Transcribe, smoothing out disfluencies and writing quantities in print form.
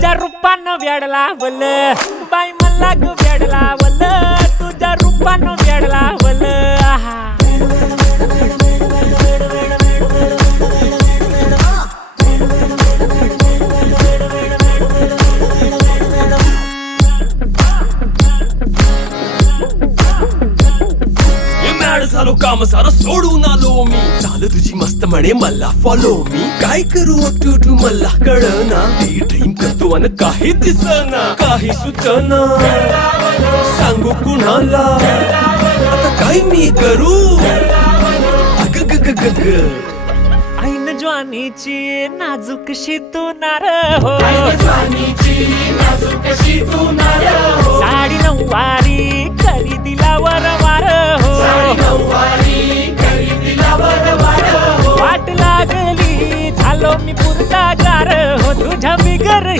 तुझ्या रूपानं वेड लावल बाई मला ग वेड लावल तुझ्या रूपानं वेड लावल आहा झालो काम सारं सोडून आलो मी चाल तुझी मस्त म्हणे मला फॉलो मी काय करू टू मला कळना ती ड्रीम करतो अन काही दिसना काही सुचना सांगू कुणाला आता काय मी करू अग ग ग ग ग ऐन ज्वानीची नाजूकशी तू नार हो साडी नऊवारी करी दिला वरवार हो वाट लागली झालो मी पुरता गार हो तुझ्या बिगर